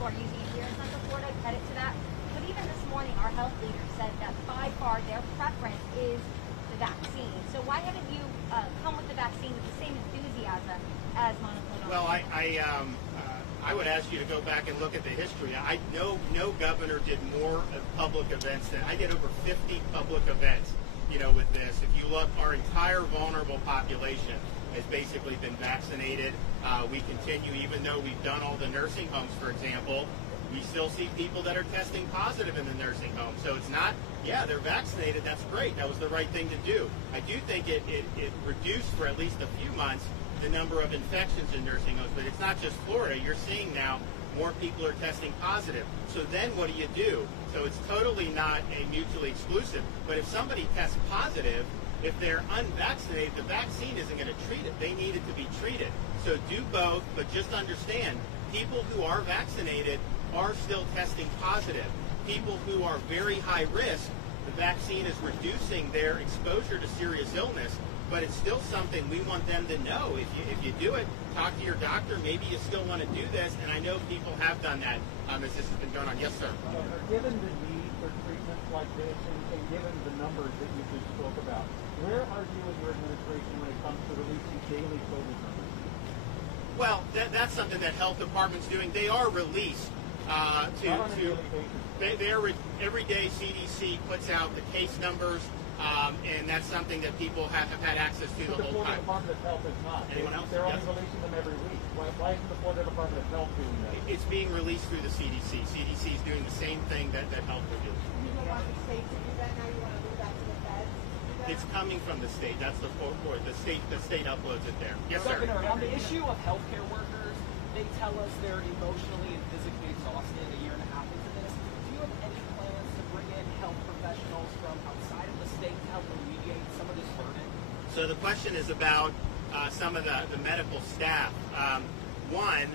people are using it here in Central Florida, credit to that. But even this morning, our health leader said that by far their preference is the vaccine. So why haven't you come with the vaccine with the same enthusiasm as monoclonal? Well, I would ask you to go back and look at the history. I know no governor did more public events than I did. Over 50 public events, with this. If you look, our entire vulnerable population has basically been vaccinated. We continue, even though we've done all the nursing homes, for example, we still see people that are testing positive in the nursing home. So it's not, yeah, they're vaccinated. That's great. That was the right thing to do. I do think it reduced for at least a few months the number of infections in nursing homes. But it's not just Florida. You're seeing now more people are testing positive. So then what do? So it's totally not a mutually exclusive. But if somebody tests positive, if they're unvaccinated, the vaccine isn't going to treat it. They need it to be treated. So do both, but just understand, people who are vaccinated are still testing positive. People who are very high risk, the vaccine is reducing their exposure to serious illness, but it's still something we want them to know. If you do it, talk to your doctor. Maybe you still want to do this, and I know people have done that as this has been going on. Yes, sir. Given the need for treatments like this, and given the numbers that you just spoke about, where are you and your administration when it comes to releasing daily COVID numbers? Well, that's something that health department's doing. They are released every day. CDC puts out the case numbers, and that's something that people have had access to the whole time. The Florida Department of Health is not. Anyone else? They're only releasing them every week. Why isn't the Florida Department of Health doing that? It's being released through the CDC. CDC is doing the same thing that health would do. You don't want the state to do that now. You want to move that to the feds. It's coming from the state. That's the report. The state uploads it there. Yes, sir. On the issue of healthcare workers, they tell us they're emotionally and physically exhausted a year and a half into this. Do you have any plans to bring in health professionals from outside of the state to help alleviate some of this burden? So the question is about some of the medical staff. One,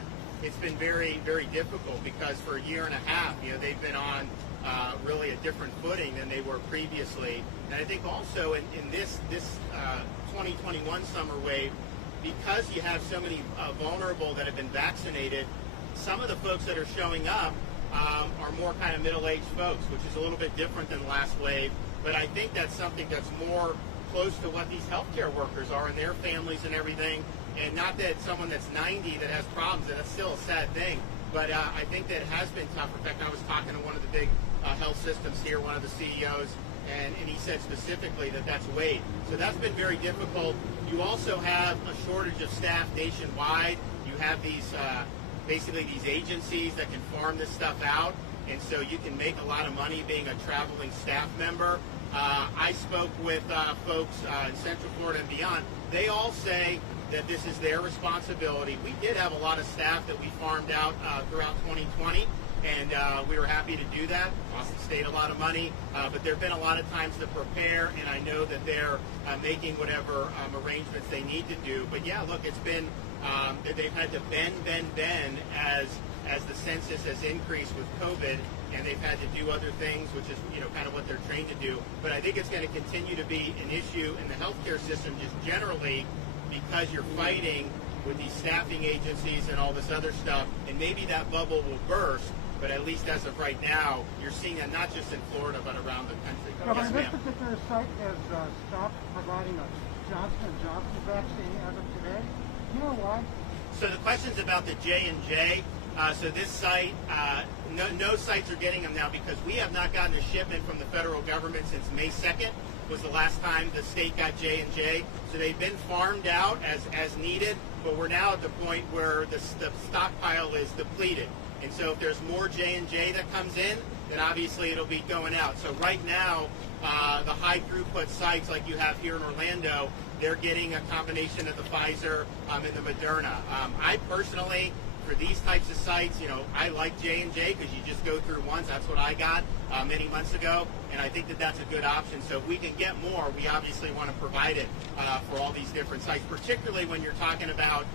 it's been very, very difficult because for a year and a half, they've been on really a different footing than they were previously. And I think also in this 2021 summer wave, because you have so many vulnerable that have been vaccinated, some of the folks that are showing up are more kind of middle-aged folks, which is a little bit different than last wave. But I think that's something that's more close to what these healthcare workers are and their families and everything. And not that someone that's 90 that has problems, and that's still a sad thing. But I think that it has been tough. In fact, I was talking to one of the big health systems here, one of the CEOs, and he said specifically that that's weighed. So that's been very difficult. You also have a shortage of staff nationwide. You have these basically these agencies that can farm this stuff out, and so you can make a lot of money being a traveling staff member. I spoke with folks in Central Florida and beyond. They all say that this is their responsibility. We did have a lot of staff that we farmed out throughout 2020, and we were happy to do that. Cost the state a lot of money, but there have been a lot of times to prepare, and I know that they're making whatever arrangements they need to do. But yeah, look, it's been they've had to bend as the census has increased with COVID, and they've had to do other things, which is kind of what they're trained to do. But I think it's going to continue to be an issue in the healthcare system just generally, because you're fighting with these staffing agencies and all this other stuff, and maybe that bubble will burst, but at least as of right now, you're seeing that not just in Florida, but around the country. Yes, this ma'am. particular site has stopped providing a Johnson & Johnson vaccine as of today. Do you know why? So the question's about the J&J. So this site, no sites are getting them now because we have not gotten a shipment from the federal government since May 2nd. Was the last time the state got J&J. So they've been farmed out as needed, but we're now at the point where the stockpile is depleted. And so if there's more J&J that comes in, then obviously it'll be going out. So right now, the high throughput sites like you have here in Orlando, they're getting a combination of the Pfizer and the Moderna. I personally, for these types of sites, I like J&J because you just go through once. That's what I got many months ago, and I think that that's a good option. So if we can get more, we obviously want to provide it for all these different sites, particularly when you're talking about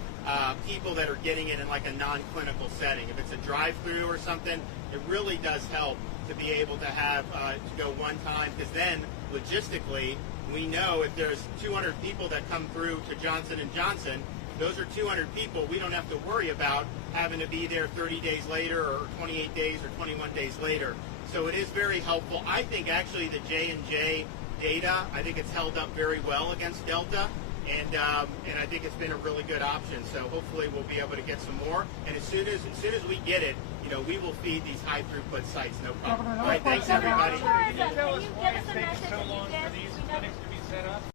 people that are getting it in like a non-clinical setting. If it's a drive-through or something, it really does help to be able to have to go one time, because then logistically, we know if there's 200 people that come through to Johnson & Johnson, those are 200 people. We don't have to worry about having to be there 30 days later or 28 days or 21 days later. So it is very helpful. I think actually the J&J data, I think it's held up very well against Delta. And I think it's been a really good option. So hopefully we'll be able to get some more. And as soon as we get it, we will feed these high throughput sites, no problem. Governor, All right, thanks everybody. Can you give us a Taking message so that you long give? for these We know- clinics to be set up?